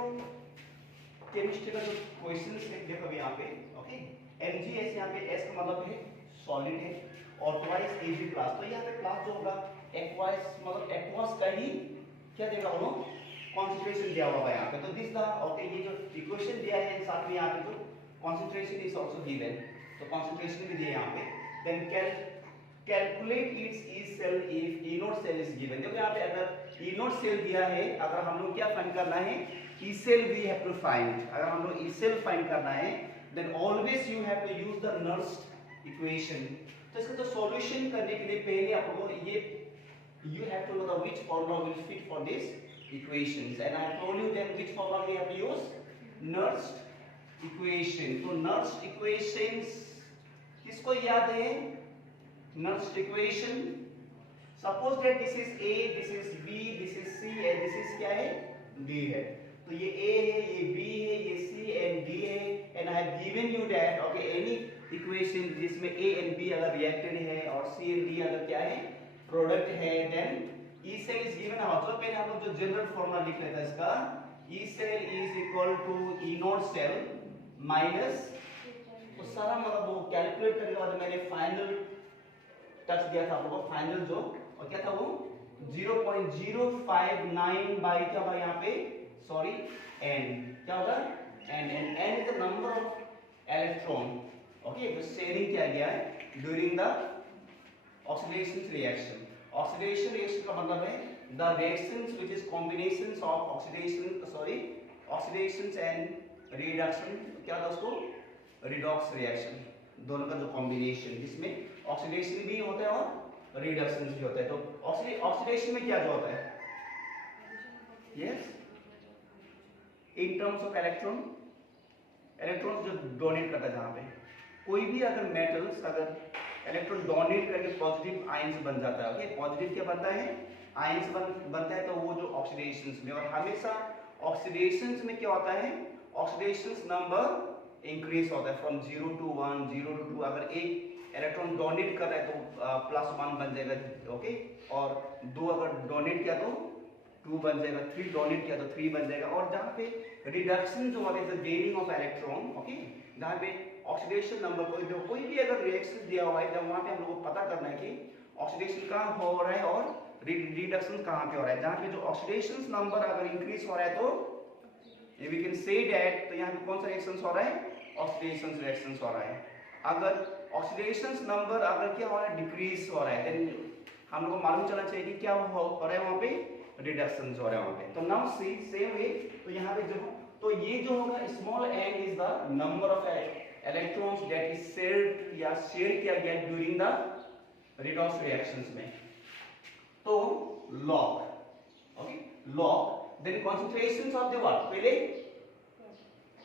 Electrochemistry का जो question है देखो अभी यहाँ पे, ओके, MgS यहाँ पे S का मतलब है सॉलिड है और ट्वाइस Ag प्लस, तो यहाँ पे प्लस जो होगा एक्वास मतलब एक्वास का ही क्या देगा वो कॉन्सेंट्रेशन दिया हुआ है यहाँ पे। तो दिस द ओके, ये जो इक्वेशन दिया है साथ में यहाँ पे जो कॉन्सेंट्रेशन इज आल्सो गिवन, तो कॉन्सेंट्रेशन भी दिया यहाँ पे। Then calculate its E cell if E naught cell is given. देखो यहाँ पे अगर ई नोट सेल दिया है, अगर हम लोग क्या फाइंड करना है, E cell we have to find. अगर हम लोग ई सेल फाइंड करना है then always you have to use the Nernst equation. तो इसका तो सॉल्यूशन करने के लिए पहले आपको ये you have to know the which formula will fit for this equations, and I told you that which formula we have to use, Nernst equation। तो Nernst equations किसको याद है? Nernst equation, suppose that this is A, this is B, this is C and this is क्या है? D है। तो ये A है, ये B है, ये C and D है, and I have given you that okay any equation जिसमें A and B अगर reactant है और C and D अगर क्या है प्रोडक्ट है, then E cell is given. तो पहले हम लोग जो जनरल फॉर्मूला लिख लेते हैं इसका, E cell is equal to E naught cell minus वो सारा मतलब वो कैलकुलेट करने के बाद मैंने फाइनल टच दिया था आप लोगों को, फाइनल जो और क्या था वो 0.059 बाई क्या होगा यहाँ पे, सॉरी n, क्या होगा n, n is the number of electron, okay, जो शेयरिंग किया गया है during the oxidation reaction. Oxidation reaction का मतलब है the reactions which is combinations of oxidations and reduction, क्या था उसको, रिडॉक्स रिएक्शन, दोनों का जो कॉम्बिनेशन जिसमें ऑक्सीडेशन भी होता है और रिडक्शन भी होता है। तो ऑक्सीडेशन में क्या जो होता है, yes, in terms of electrons जो डोनेट करता है, जहां पे कोई भी अगर मेटल्स अगर इलेक्ट्रॉन डोनेट करके पॉजिटिव आयंस बन जाता है, ओके, पॉजिटिव क्या बनता है, आयंस बनता है, तो वो जो ऑक्सीडेशंस में, और हमेशा ऑक्सीडेशंस में क्या होता है, ऑक्सीडेशंस नंबर इंक्रीज होता है फ्रॉम 0 to 1, 0 to 2। अगर एक इलेक्ट्रॉन डोनेट कर रहा है तो +1 बन जाएगा, ओके, और 2 अगर डोनेट किया तो 2 बन जाएगा, 3 डोनेट किया तो 3 बन जाएगा। और जहाँ पे रिडक्शन जो होता है गेनिंग ऑफ इलेक्ट्रॉन, ओके, जहाँ पे ऑक्सीडेशन नंबर कोई भी अगर रिएक्शन दिया हुआ है, जब वहां पे हम लोग को पता करना है कि ऑक्सीडेशन कहाँ हो रहा है और रिडक्शन कहाँ पे हो रहा है। जहाँ पे जो ऑक्सीडेशन नंबर अगर इंक्रीज हो रहा है तो वी कैन से दैट, तो यहाँ पे कौन सा रिएक्शन हो रहा है, ऑक्सीडेशन रिएक्शन हो रहा है। अगर ऑक्सीडेशन नंबर अगर क्या हो रहा है, डिक्रीज हो रहा है, देन हम लोग को मालूम चलना चाहिए कि क्या हो रहा है, वहां पे रिडक्शन हो रहा है वहां पे। तो नाउ सी सेम वे, तो यहाँ पे जो, तो ये जो होगा small n is the number of electrons that is shared या शेयर किया गया ड्यूरिंग द रिडॉक्स रिएक्शंस में। तो log, okay, log, then concentrations of the what, पहले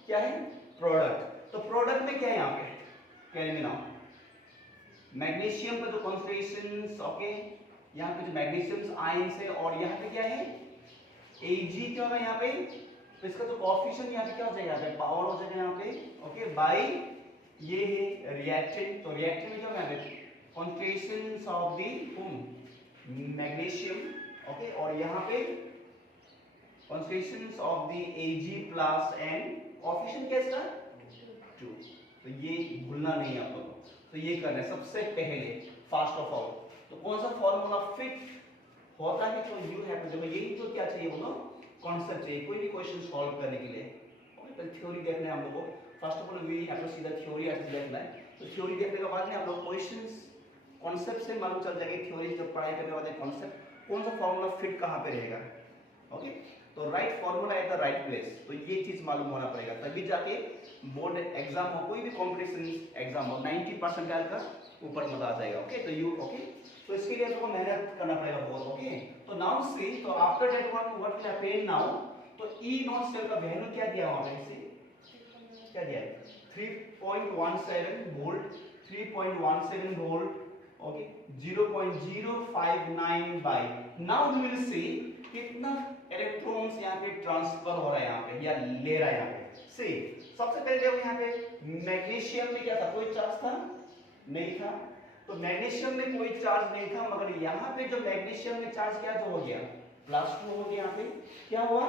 क्या है, प्रोडक्ट। तो प्रोडक्ट में क्या है यहाँ पे, कैन मी नाउ, मैग्नीशियम का जो कंसंट्रेशंस, ओके, यहाँ पे जो मैग्नीशियम आयंस है और यहाँ पे क्या है Ag, क्या होगा यहाँ पे, तो इसका जो कोएफिशिएंट यहाँ पे क्या हो जाएगा, यहाँ पे पावर हो जाएगा यहाँ पे, ओके, बाय ये है रिएक्टेंट। तो रिएक्टेंट में क्या होगा यहाँ पे concentrations of the magnesium, okay, और यहाँ पे concentrations of the Ag plus and coefficient क्या इसका 2। तो ये भूलना नहीं है आप लोगों को, तो ये करना है सबसे पहले फर्स्ट ऑफ ऑल। तो कौन सा फॉर्मूला फिट होता है, तो यू हैव टू, यही तो क्या चाहिए बोलो, कॉन्सेप्ट चाहिए कोई भी क्वेश्चन सॉल्व करने के लिए। ओके, तो थ्योरी देखना है हम लोग को, first of all we have to see the theory as देखना है। तो थ्योरी देखने के बाद में हम लोग क्वेश्चंस कॉन्सेप्ट से मालूम चल जाएगा, थ्योरी जब पढ़ाई करने के बाद कॉन्सेप्ट कौन सा फॉर्मूला फिट कहां पे रहेगा, ओके। तो right formula at the right place, तो ये चीज मालूम होना पड़ेगा, तभी जाके बोर्ड एग्जाम हो, कोई भी कॉम्पिटिशन एग्जाम हो 90% का ऊपर मजा आ जाएगा, ओके। तो यू, ओके, तो इसके लिए आपको मेहनत करना पड़ेगा बहुत, ओके। तो नाउ सी, तो after that what will happen now, तो ई नॉट सेल का वैल्यू क्या दिया हुआ है, इसे क्या दिया है 3.17 volt, 3.17 volt, okay, 0.059 by. Now we will see कितना इलेक्ट्रॉन्स यहाँ पे ट्रांसफर हो रहा है यहाँ पे या ले रहा है यहाँ पे। सी, सबसे पहले देखो यहाँ पे मैग्नीशियम में क्या था, कोई चार्ज था नहीं था, तो मैग्नीशियम में कोई चार्ज नहीं था, मगर यहाँ पे जो मैग्नीशियम में चार्ज क्या जो हो गया +2 हो गया, यहाँ पे क्या हुआ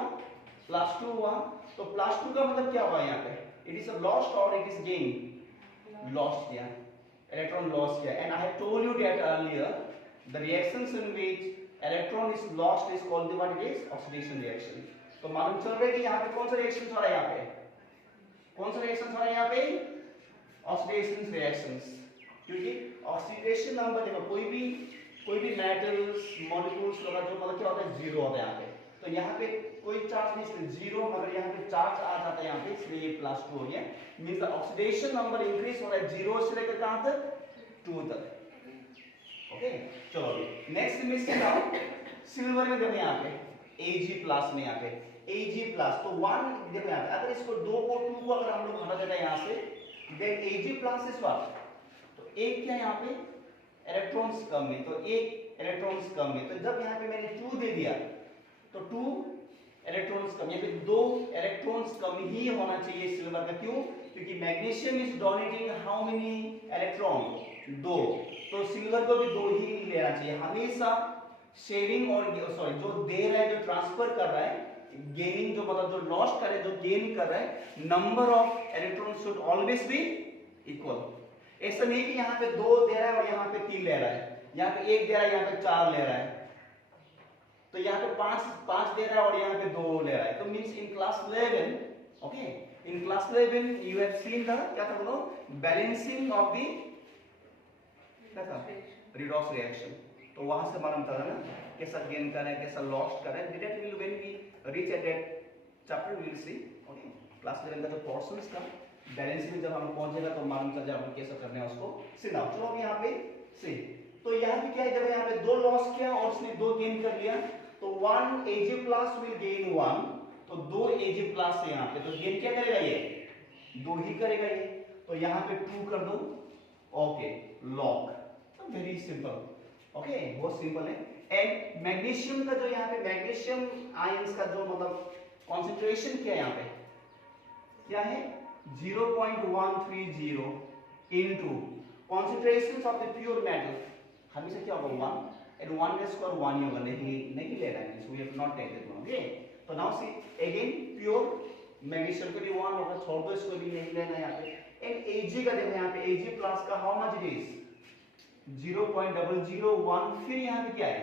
+2 हुआ, तो +2 का मतलब क्या हुआ यहाँ पे? इट इज लॉस्ट और इट इज गेन? लॉस्ट किया, इलेक्ट्रॉन लॉस किया। And I have told you that earlier the reactions in which electron is lost is called what it is? Oxidation reaction. तो मालूम चल रहा है कि यहाँ पे कौन सा रिएक्शन हो रहा है? यहाँ पे कौन सा रिएक्शन हो रहा है? यहाँ पे ऑक्सीडेशन रिएक्शंस। क्योंकि ऑक्सीडेशन नंबर देखो, कोई भी मेटल्स मॉलिक्यूल्स का जो मतलब क्या होता है? जीरो होता है यहाँ पे। तो यहाँ पे कोई चार्ज नहीं, इसलिए जीरो, मगर यहाँ पे चार्ज आ जाता है यहाँ पे, इसलिए ये +2 हो गया। Means the oxidation number increase हो रहा है 0 से लेकर कहां तक? 2 तक। ओके, चलो अभी नेक्स्ट में सिल्वर में देखो यहाँ पे Ag+ में, यहाँ पे Ag+, तो 1 देखो यहाँ पे, अगर इसको 2 को 2 को अगर हम लोग हटा देते हैं यहाँ से, देन Ag+ इज व्हाट? तो एक क्या यहाँ पे? इलेक्ट्रॉन्स कम में, तो एक इलेक्ट्रॉन्स कम में। तो जब यहाँ पे मैंने 2 दे दिया तो 2 इलेक्ट्रॉन्स कम, या फिर 2 इलेक्ट्रॉन्स कम ही होना चाहिए सिल्वर का। क्यों? क्योंकि magnesium is donating how many electron? 2। तो सिल्वर को भी 2 ही लेना चाहिए हमेशा। शेयरिंग और सॉरी, जो दे रहा है, जो ट्रांसफर कर रहा है, गेनिंग जो मतलब जो लॉस्ट कर रहा है, जो गेन कर रहा है, number of electron should always be equal. ऐसा नहीं कि यहाँ पे 2 दे रहा है और यहाँ पे 3 ले रहा है, यहाँ पे 1 दे रहा है, यहाँ पे 4 ले रहा है, तो यहाँ पे 5 दे रहा है और यहाँ पे 2 ले रहा है। तो means in class 11, okay, in class 11 you have seen the क्या था बोलो? बैलेंसिंग ऑफ द क्या था? Redox reaction. तो वहां से मालूम चला ना कैसा गेन कर रहा है, कैसा लॉस्ट कर रहा है। Direct will when we reach at that chapter we will see. Okay, class 11 का जो पोर्शंस का बैलेंस में जब हम पहुंचेगा तो मालूम चल जाएगा कैसा करना है उसको। सी नाउ चलो अब यहाँ पे सी, तो यहाँ पे क्या है? जब यहाँ पे 2 लॉस किया और उसने 2 गेन कर लिया, तो 1 Ag+ विल गेन 1, तो 2 Ag+ है यहाँ पे, तो गेन क्या करेगा? ये 2 ही करेगा ये। तो यहाँ पे 2 कर दो, ओके, लॉक। तो वेरी सिंपल, ओके, बहुत सिंपल है। एंड मैग्नीशियम का जो यहाँ पे मैग्नीशियम आयंस का जो मतलब कॉन्सेंट्रेशन क्या है यहाँ पे? क्या है? 0.130 into concentrations of the pure metal, हमेशा क्या होगा? 1 and 1 का स्क्वायर 1 ही होगा, नहीं ले रहा है, so we have not taken that one. Okay, तो now see again pure magnesium के लिए 1 होगा, छोड़ दो इसको, भी नहीं लेना यहाँ पे। and Ag का देखो यहाँ पे Ag+ का how much it is? 0.001, फिर यहाँ पे क्या है?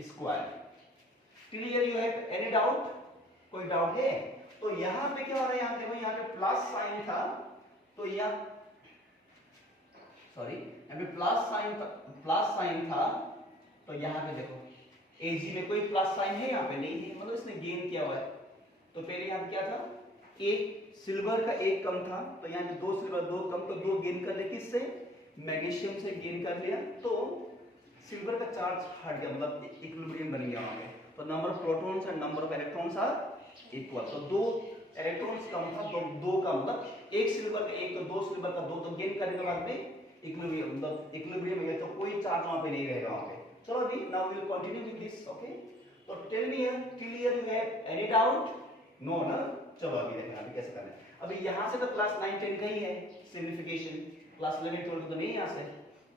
Square. Clear? You have any doubt? कोई डाउट है? तो यहाँ पे क्या हो रहा है? यहाँ देखो, यहाँ पे प्लस साइन था, तो यहाँ सॉरी, यहाँ पे प्लस साइन था, तो यहाँ पे देखो Ag में कोई प्लस साइन है? यहाँ पे नहीं है, मतलब इसने गेन किया हुआ है। तो पहले यहाँ पे क्या था? एक सिल्वर का 1 कम था, तो यहाँ पे 2 सिल्वर 2 कम, तो 2 गेन कर ले, किससे? मैग्नीशियम से गेन कर लिया, तो सिल्वर का चार्ज हट गया, मतलब इक्विलिब्रियम बन गया वहां पे। तो number of protons and number of electrons are equal. तो 2 इलेक्ट्रॉन्स कम था, तो 2 का मतलब 1 सिल्वर का 1, तो 2 सिल्वर का 2, तो गेन करने के बाद में इक्विलिब्रियम, मतलब इक्विलिब्रियम हो गया, तो कोई चार्ज वहां पे नहीं रहेगा वहां पे। चलो अभी now we will continue with this. Okay, तो tell me here, clear? You have any doubt? No ना? चलो अभी देखना अभी कैसे करना है। अभी यहां से तो क्लास 9 10 का ही है सिम्प्लिफिकेशन, क्लास 11 12 तो नहीं यहां से।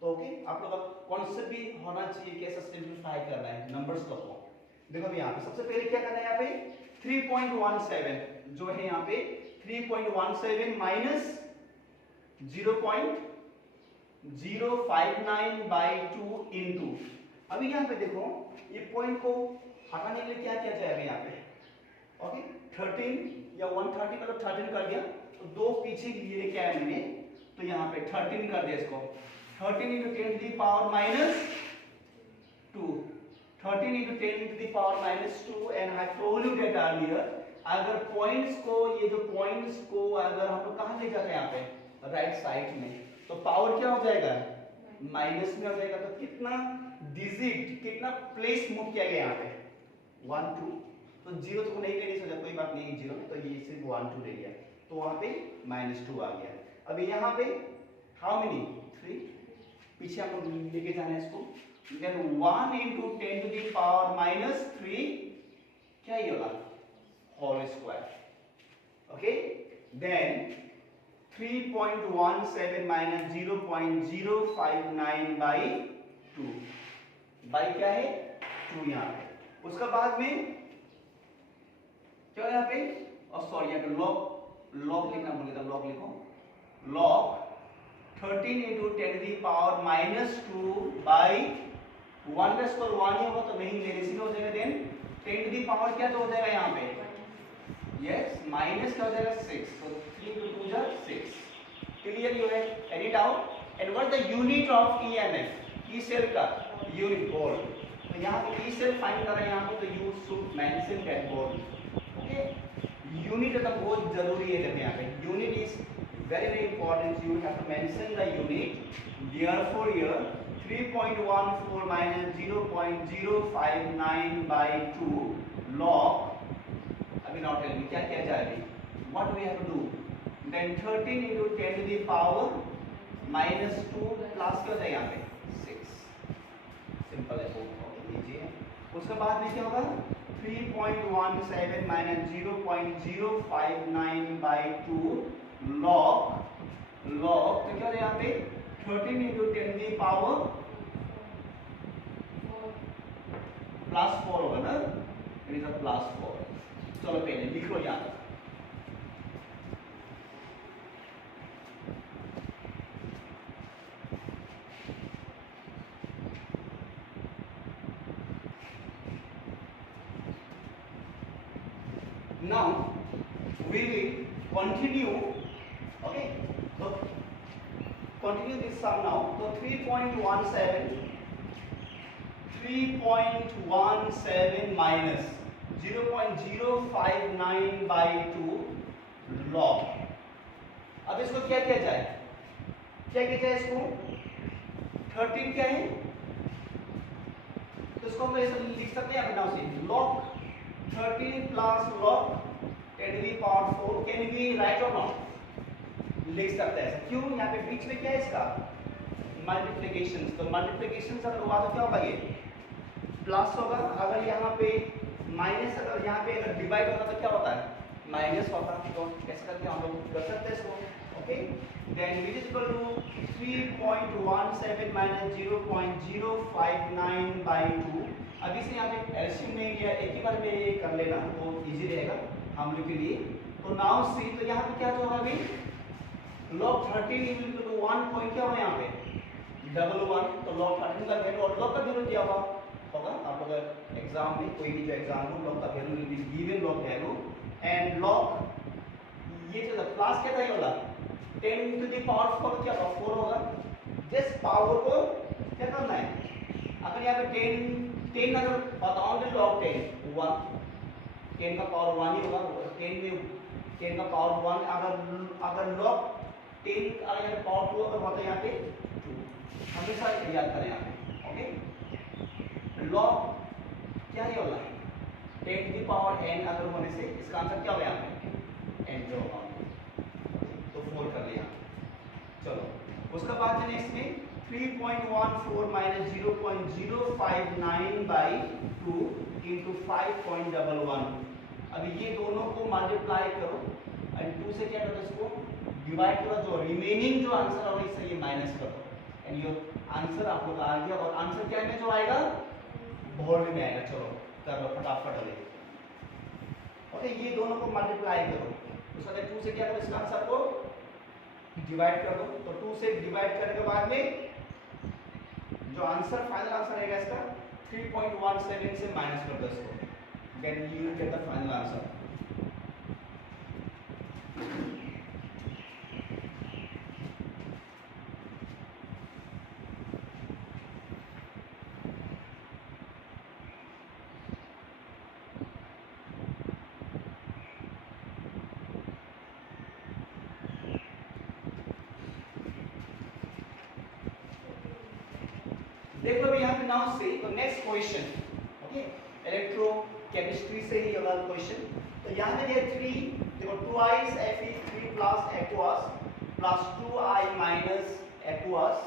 तो ओके, आप लोग का कॉन्सेप्ट भी होना चाहिए कैसे सिंपलीफाई करना है नंबर्स को। देखो अभी यहाँ पे सबसे पहले क्या करना है? यहाँ पे 3.17 जो है यहाँ पे 3.17 माइनस 0.059/2 इंटू, अभी यहाँ पे देखो ये पॉइंट को हटाने के लिए क्या किया जाएगा यहाँ पे? ओके, 13 या 130 मतलब 13 कर दिया, तो 2 पीछे लिए क्या है मैंने, तो यहाँ पे 13 कर दिया इसको। 13 into 10 to the power minus 2, 13 into 10 to the power minus 2, and I told you that earlier, अगर पॉइंट्स को, ये जो पॉइंट्स को अगर हम लोग कहाँ ले जाते हैं? यहाँ पे राइट साइड में, तो पावर क्या हो जाएगा? माइनस में हो जाएगा। तो कितना डिजिट, कितना प्लेस मूव किया गया यहाँ पे? 1 2, तो 0 तो नहीं लेनी सोचा, कोई बात नहीं 0, तो ये सिर्फ 1 2 रह गया, तो वहां पे -2 आ गया। अभी यहाँ पे हाउ मेनी? 3, पीछे हम लोग लेके जाना है इसको, then 1 into 10 to the power minus 3 क्या ये होगा? Whole square. Okay, then 3.17 minus 0.059/2 by क्या है? 2 यहाँ पे। उसका बाद में क्या यहाँ पे, और सॉरी यहाँ पे log log लिखना भूल गया, log लिखो, log 13 into 10 to the power minus 2 by 1 का स्क्वायर 1 ही होगा तो नहीं मेरे से हो जाएगा, देन 10 to the power क्या तो हो जाएगा यहाँ पे, यस माइनस क्या हो जाएगा 6, तो 3 to 2 जा 6, क्लियर यू है, any doubt, and what the unit of EMF, E cell का यूनिट वोल्ट, तो यहाँ पे ई सेल फाइंड कर रहे हैं यहाँ पे, तो you should mention that volt, okay, unit तो बहुत जरूरी है, देखो यहाँ पे unit is very important, you have to mention the unit, therefore here 3.14 minus 0.059 by 2 log, अभी now tell me क्या किया जाए, what we have to do, then 13 into 10 to the power minus 2 plus क्या हो जाएगा यहाँ पे 6, सिंपल है, बहुत इजी है, उसके बाद में क्या होगा 3.17 minus 0.059 by 2 log तो क्या है यहाँ पे 13 into 10 की पावर प्लस 4 होगा ना, इट इज अ प्लस 4, चलो पहले लिख लो यहाँ, now we will continue, okay, so continue this sum now, so 3.17 minus 0.059 by 2 log, अब इसको क्या किया जाए, इसको 13 क्या है, तो इसको हम ऐसे लिख सकते हैं अपना से log 13 plus log 10 to the power 4, can be right or not, लिख सकते हैं, क्यों, यहाँ पे बीच में क्या है इसका मल्टीप्लिकेशन, तो मल्टीप्लिकेशन अगर हुआ तो क्या होगा, ये प्लस होगा, अगर यहाँ पे माइनस, अगर यहाँ पे अगर डिवाइड होगा तो क्या होता है माइनस होता है, तो कैसे करके हम लोग कर सकते हैं इसको, okay, then it is equal to 3.17 minus 0.059 by 2, अभी से यहाँ पे एलसीएम नहीं लिया, एक ही बार में ये कर लेना वो इजी रहेगा हम लोग के लिए, तो नाउ सी, तो यहाँ पे क्या होगा अभी log 13 इक्वल टू 1 पॉइंट क्या होगा यहाँ पे 111, तो log 13 का वैल्यू और log का वैल्यू दिया होगा आप अगर एग्जाम में कोई भी जो एग्जाम हो, log का value will be given log value, and log ये जो क्लास क्या था ये वाला 10 टू द पावर 4 क्या होगा 4 होगा, जिस पावर को क्या करना है, अगर यहाँ पे 10 अगर बताओ log 10 1, 10 का पावर 1 ही होगा, 10 का पावर 1, अगर log 10 अगर पावर 2 अगर होता है यहाँ पे 2, हमेशा याद करें यहाँ पे, ओके, log क्या है वाला 10 की पावर n अगर होने से इसका आंसर क्या होगा यहाँ पे n जो होगा, तो 4 कर लिया, चलो उसका बाद जो नेक्स्ट में 3.14 minus 0.059 by 2 into 5.11, अभी ये दोनों को मल्टीप्लाई करो एंड 2 से क्या करो, इसको डिवाइड करो, जो रिमेनिंग जो आंसर होगा इससे ये माइनस करो, एंड ये आंसर आप लोग आ गया, और आंसर क्या में जो आएगा बोर्ड में आएगा, चलो कर लो फटाफट अभी, ओके, ये दोनों को मल्टीप्लाई करो, उसके बाद 2 से क्या करो, इसका आंसर को डिवाइड कर दो, तो 2 से डिवाइड करने के बाद में जो आंसर फाइनल आंसर आएगा इसका 3.17 से माइनस कर दो इसको, then you will get the final answer, देख लो यहाँ पे नाउ से, तो नेक्स्ट क्वेश्चन, ओके, इलेक्ट्रोकेमिस्ट्री से ही अगला क्वेश्चन, तो यहाँ पे ये 3 देखो 2i Fe 3 plus aqueous plus 2i minus aqueous,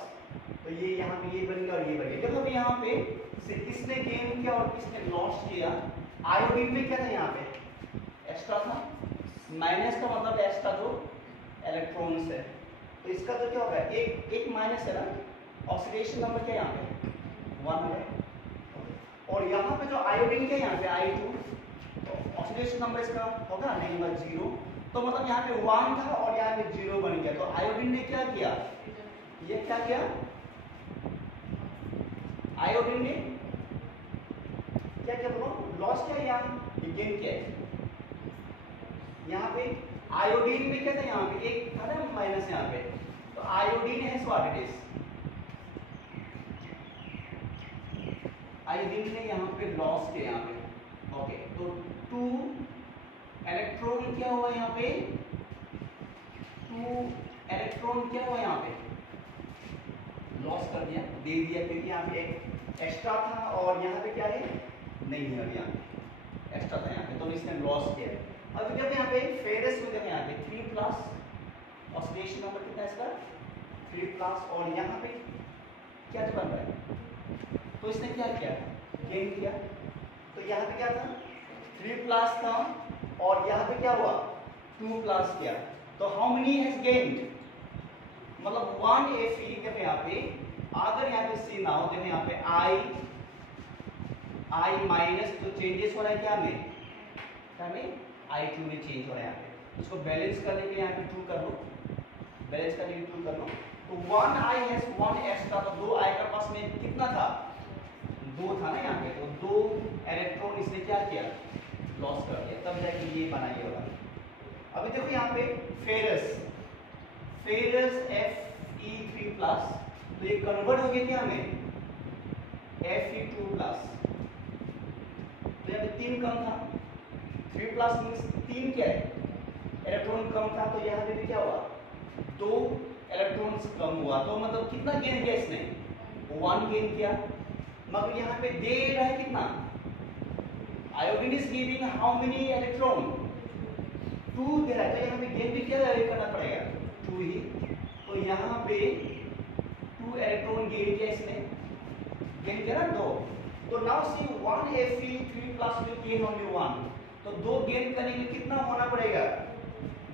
तो ये यहाँ पे ये बनेगा और ये बनेगा, देखो यहाँ पे से किसने गेन किया और किसने लॉस किया, आयोडीन में क्या था यहाँ पे एक्स्ट्रा था, माइनस का मतलब एक्स्ट्रा जो इलेक्ट्रॉन्स है, तो इसका तो क्या होगा एक माइनस है ना, ऑक्सीडेशन नंबर क्या है यहाँ पे 1 है, और यहाँ पे जो आयोडीन क्या है यहाँ पे I2, तो ऑक्सीडेशन नंबर इसका होगा नहीं होगा 0। तो मतलब यहाँ पे 1 था और यहाँ पे 0 बन गया। तो आयोडीन ने क्या किया, ये क्या किया, आयोडीन ने क्या किया बोलो, लॉस किया या गेन किया। यहाँ पे आयोडीन में क्या था, यहाँ पे एक था ना माइनस यहाँ पे, तो आयोडीन है व्हाट इट इज, आयोडीन ने यहाँ पे लॉस किया यहाँ पे। ओके, तो 2 इलेक्ट्रॉन क्या हुआ यहाँ पे, 2 इलेक्ट्रॉन क्या हुआ यहाँ पे, लॉस कर दिया, दे दिया, क्योंकि यहाँ पे एक एक्स्ट्रा था और यहाँ पे क्या है, नहीं है, अभी यहाँ पे एक्स्ट्रा था यहाँ पे, तो इसने लॉस किया। अब देखो यहाँ पे फेरस में, देखो यहाँ पे 3+, ऑक्सीडेशन नंबर कितना है इसका 3+, और यहाँ पे क्या बन रहा है, तो इसने क्या किया, गेन किया। तो यहाँ पे क्या था, 3+ था और यहाँ पे क्या हुआ, 2+ किया। तो हाउ मेनी हैज गेन्ड, मतलब 1 Fe, देखो यहाँ पे अगर यहाँ पे C ना हो, देखो यहाँ पे I माइनस, तो चेंजेस हो रहा है क्या में, क्या में I2 में चेंज हो रहा है यहाँ पे। इसको बैलेंस करने के लिए यहाँ पे 2 कर लो, बैलेंस करने के लिए 2 कर लो। तो 1 I हैज 1 एक्स्ट्रा, तो 2 I का पास में कितना था, 2 था ना यहाँ पे, तो 2 इलेक्ट्रॉन इसने क्या किया, लॉस कर दिया, तब जाके ये बना ये वाला। अभी देखो यहाँ पे फेरस, फेरस Fe3+, तो ये कन्वर्ट हो गया क्या में Fe2+, तो यहाँ पे 3 कम था, 3+ मीन्स 3 क्या है, इलेक्ट्रॉन कम था, तो यहाँ पे भी क्या हुआ, 2 इलेक्ट्रॉन्स कम हुआ। तो मतलब कितना गेन किया इसने, 1 गेन किया। मगर यहाँ पे दे रहा है कितना, iodine is giving how many electron, 2 दे रहा है, तो यहाँ पे गेन भी क्या करना पड़ेगा, 2 ही। तो यहाँ पे 2 इलेक्ट्रॉन गेन किया इसने, गेन किया ना 2। तो now C 1 Fe3+ will gain only 1, तो 2 गेन करने के लिए कितना होना पड़ेगा,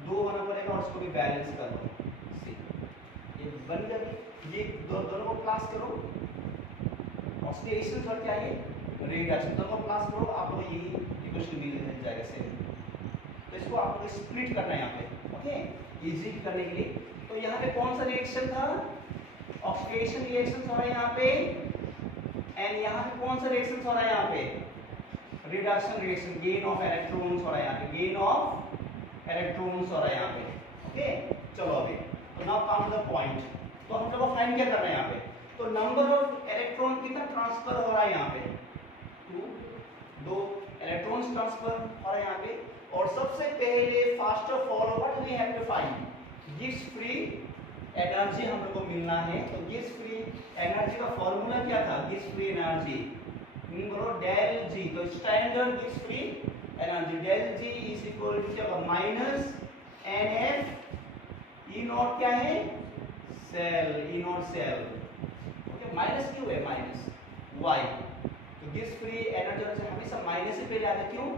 2 होना पड़ेगा, और इसको भी बैलेंस कर लो। सी ये बन गया, ये दोनों को प्लस करो, ऑक्सीडेशन और क्या है, रिडक्शन, दोनों को प्लस करो, आप लोग यही इक्वेशन मिल जाएगा सेम। तो इसको आपको स्प्लिट करना है यहाँ पे, ओके, इजी करने के लिए। तो यहाँ पे कौन सा रिएक्शन था, ऑक्सीडेशन रिएक्शन हो रहा है यहाँ पे, एंड यहाँ पे कौन सा रिएक्शन हो रहा है यहाँ पे, reduction reaction, gain of electrons हो रहा है यहाँ पे, गेन ऑफ इलेक्ट्रॉन्स हो रहा है यहाँ पे। ओके, चलो अभी तो now come to the point. तो हम लोग को फाइंड क्या करना है यहाँ पे, तो नंबर ऑफ इलेक्ट्रॉन कितना ट्रांसफर हो रहा है यहाँ पे, 2 इलेक्ट्रॉन्स ट्रांसफर हो रहा है यहाँ पे। और सबसे पहले first of all what we have to find, Gibbs free energy हम लोग को मिलना है। तो गिब्स फ्री एनर्जी का फॉर्मूला क्या था, गिब्स फ्री एनर्जी बोलो डेल जी, तो standard Gibbs free energy del G is equal to क्या, माइनस NF E नॉट क्या है, cell, E naught cell, okay, minus क्यों है, माइनस Y। तो गिब्स फ्री एनर्जी हमेशा माइनस से पहले आता है, क्यों,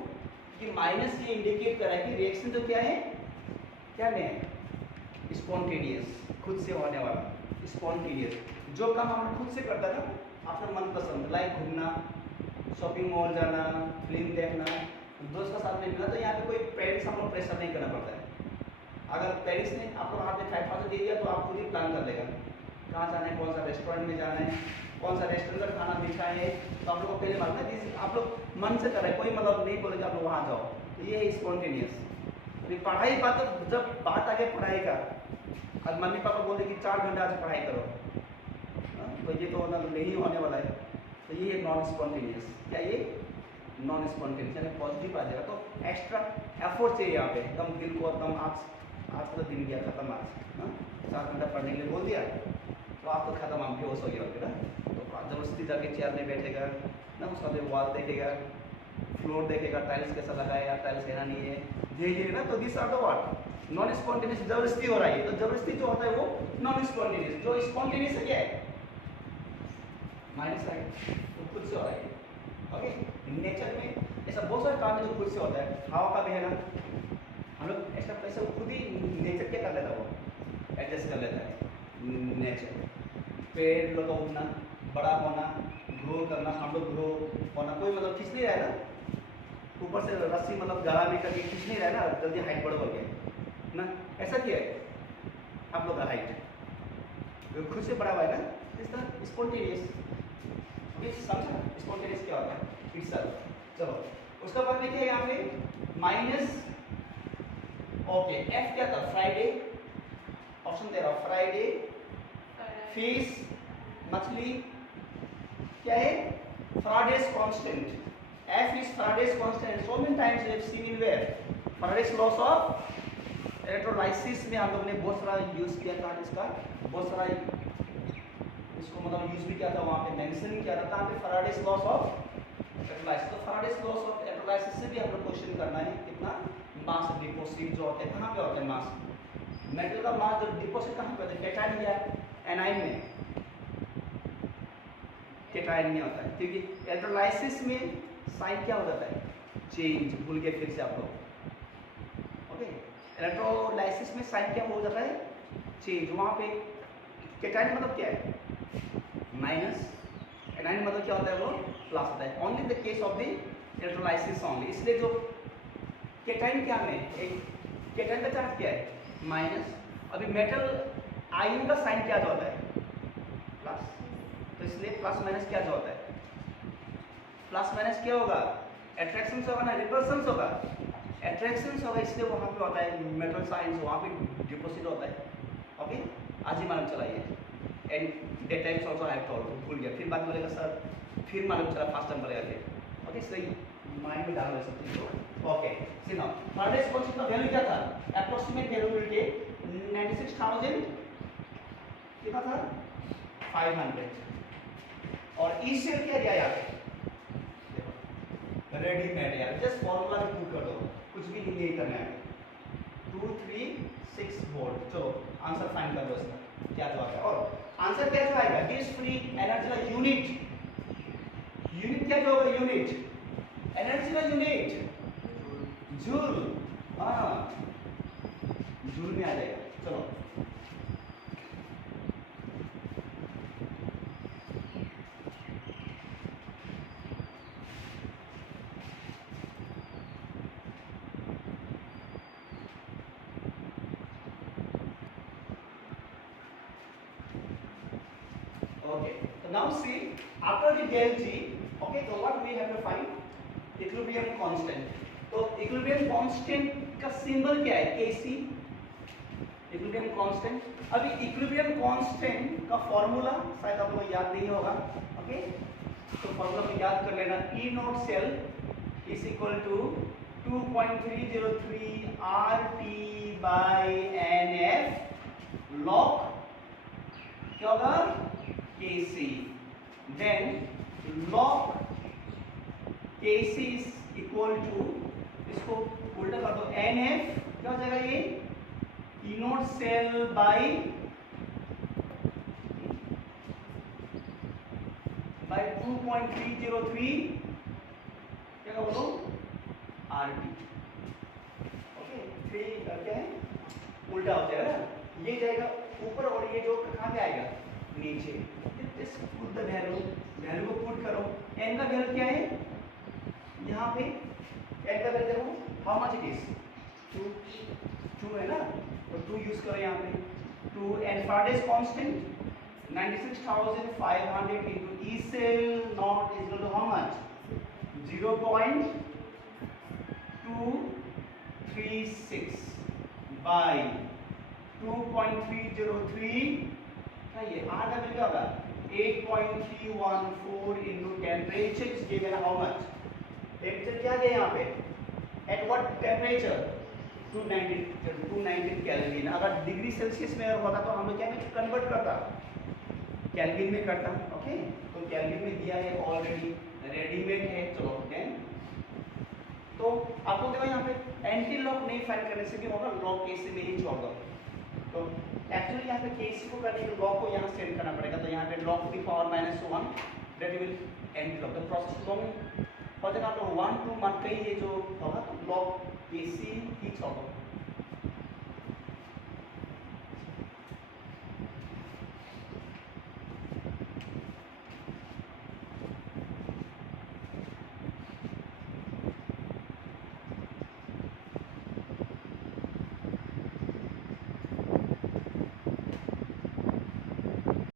कि माइनस ये इंडिकेट कर रहा है कि रिएक्शन तो क्या है, क्या नहीं, स्पॉन्टेनियस, खुद से होने वाला, स्पॉन्टेनियस। जो काम हम खुद से करता था, अपना मनपसंद, लाइक घूमना, शॉपिंग मॉल जाना, फिल्म देखना, दोस्त का साथ में मिलना, तो यहाँ पे कोई पेरेंट्स हम लोग प्रेशर नहीं करना पड़ता है। अगर पेरेंट्स ने आपको हाथ में 5,000 दे दिया, तो आप खुद ही प्लान कर लेगा कहाँ जाना है, कौन सा रेस्टोरेंट में जाना है, कौन सा रेस्टोरेंट का खाना मीठा है, तो आप लोग को पहले मालूम है, आप लोग मन से कर रहे हैं, कोई मतलब नहीं बोलेगा आप लोग वहाँ जाओ, तो ये है स्पॉन्टेनियस। अभी पढ़ाई बात, जब बात आ गई पढ़ाई का, अब मम्मी पापा बोलते कि 4 घंटा आज पढ़ाई करो, तो ये तो नहीं होने वाला है। तो ये नॉन स्पॉन्टेनियस, क्या ये नॉन स्पॉन्टेनियस, यानी पॉजिटिव आ जाएगा। तो एक्स्ट्रा एफर्ट चाहिए यहाँ पे, एकदम दिल को एकदम आज तो दिन गया खत्म, आज 4 घंटा पढ़ने के लिए बोल दिया, तो आप तो खत्म, हम बेहोश हो गया होगा ना। तो जबरदस्ती जाके चेयर में बैठेगा ना, उसका जो वॉल देखेगा, फ्लोर देखेगा, टाइल्स कैसा लगा है या टाइल्स कहना नहीं है, धीरे धीरे ना। तो this are the what, non spontaneous, जबरदस्ती हो रहा है। तो जबरदस्ती जो होता है वो नॉन स्पॉन्टेनियस, जो स्पॉन्टेनियस है क्या है, माइनस साइड, तो खुद से हो रहा है। ओके, नेचर में ऐसा बहुत सारे काम है जो खुद से होता है। हवा का बहना, हम लोग ऐसा कैसे खुद ही नेचर क्या कर लेता है, वो एडजस्ट कर लेता है नेचर। पेड़ लोग का उठना, बड़ा होना, ग्रो करना, हम लोग ग्रो होना, कोई मतलब खींच नहीं रहा है ना, ऊपर से रस्सी मतलब गला में करके खींच नहीं रहा है ना, जल्दी हाइट बढ़ गया ना, ऐसा किया है आप लोग का हाइट खुद से बड़ा हुआ है ना, इस तरह स्पॉन्टेनियस। समझा स्पॉन्टेनियस क्या होता है इटसेल्फ। चलो उसका बाद लिखिए यहाँ पे माइनस, ओके एफ क्या था, फ्राइडे, ऑप्शन दे रहा हूँ, फ्राइडे, फिश मछली, क्या है Faraday's constant, F is Faraday's constant. So many times we have seen in where Faraday's laws of electrolysis में हम लोग ने बहुत सारा यूज किया था इसका, बहुत सारा इसको मतलब यूज भी किया था, वहाँ पे मेंशन किया था कहाँ पे Faraday's laws of electrolysis। तो Faraday's laws of electrolysis से भी हम लोग क्वेश्चन करना है कितना मास डिपॉजिट जो होते हैं कहाँ पे होते हैं, मास मेटल का मास जो डिपॉजिट कहाँ पे होता है, कैटायन या एनायन में, कैटायन में होता है, क्योंकि इलेक्ट्रोलाइसिस में साइन क्या हो जाता है, चेंज, भूल गए फिर से आप लोग, ओके इलेक्ट्रोलाइसिस में साइन क्या हो जाता है, चेंज। वहाँ पे कैटायन मतलब क्या है माइनस, एनायन मतलब क्या होता है वो प्लस होता है, only the case of the electrolysis only. इसलिए जो कैटायन क्या में एक कैटायन का चार्ज क्या है माइनस, अभी मेटल आयन का साइन क्या होता है प्लस, तो इसलिए प्लस माइनस क्या होता है, प्लस माइनस क्या होगा, अट्रैक्शन होगा ना रिपल्शन होगा, अट्रैक्शन होगा, इसलिए वहाँ पे होता है मेटल साइंस, वहाँ पे डिपॉजिट होता है। ओके आज ही मालूम चला ये, and that types also I have told, भूल गया फिर बाद बोलेगा सर, फिर मालूम चला फास्ट टाइम बोलेगा फिर। ओके सही माइंड में डाल सकते हैं। ओके सी नाउ फारेडेस कांस्टेंट का वैल्यू क्या था, अप्रोक्सीमेट वैल्यू मिल के 96,000 कितना था 500, और ई सेल क्या दिया यार रेडीमेड यार, जस्ट फॉर्मूला भी पुट कर दो, कुछ भी नहीं करना है, 236 वोल्ट। चलो आंसर फाइंड कर लो इसका क्या जवाब है, और आंसर क्या जो आएगा, इट इज फ्री एनर्जी का यूनिट, यूनिट क्या जो होगा, यूनिट एनर्जी का यूनिट जूल, हाँ जूल में आ जाएगा। चलो okay, so now see after the del G, okay, so what we have to find equilibrium constant। तो equilibrium constant का सिंबल क्या है, Kc, equilibrium constant। अभी equilibrium constant का फॉर्मूला शायद आपको याद नहीं होगा, ओके तो फॉर्मूला को याद कर लेना, E naught cell is equal to 2.303 RT by NF log क्या होगा Kc, then log Kc is equal to, इसको उल्टा कर दो, NF क्या हो जाएगा ये E नॉट सेल by 2.303 क्या बोलो RT, ओके फिर क्या है उल्टा हो जाएगा ना, ये जाएगा ऊपर और ये जो कहाँ पे आएगा नीचे, पुट द वैल्यू, वैल्यू को पुट करो, n का वैल्यू क्या है यहाँ पे, n का वैल्यू देखो हाउ मच इट इज 2 है ना, तो 2 यूज करो यहाँ पे, 2 and Faraday's constant 96,500 into E cell not is equal to how much 0.236 by 2.303, ये R का वैल्यू क्या होगा 8.314 into temperature is given how much, temperature क्या दिया यहाँ पे, at what temperature 219 केल्विन। अगर डिग्री सेल्सियस में होता तो हम लोग क्या में कन्वर्ट करता, केल्विन में करता, ओके तो केल्विन में दिया है ऑलरेडी, रेडीमेड है। चलो देन तो आपको देखो यहाँ पे एंटी लॉक नहीं फाइंड करने से भी होगा, लॉक केसी में ही छोड़ दो, तो एक्चुअली यहाँ पे केसी को करने के लॉक को यहाँ सेंड करना पड़ेगा, तो यहाँ पे लॉक की power -1 that will anti lock, the process long हो जाएगा, तो 1 2 मत कहीं ये जो होगा तो लॉक केसी ही छोड़ दो।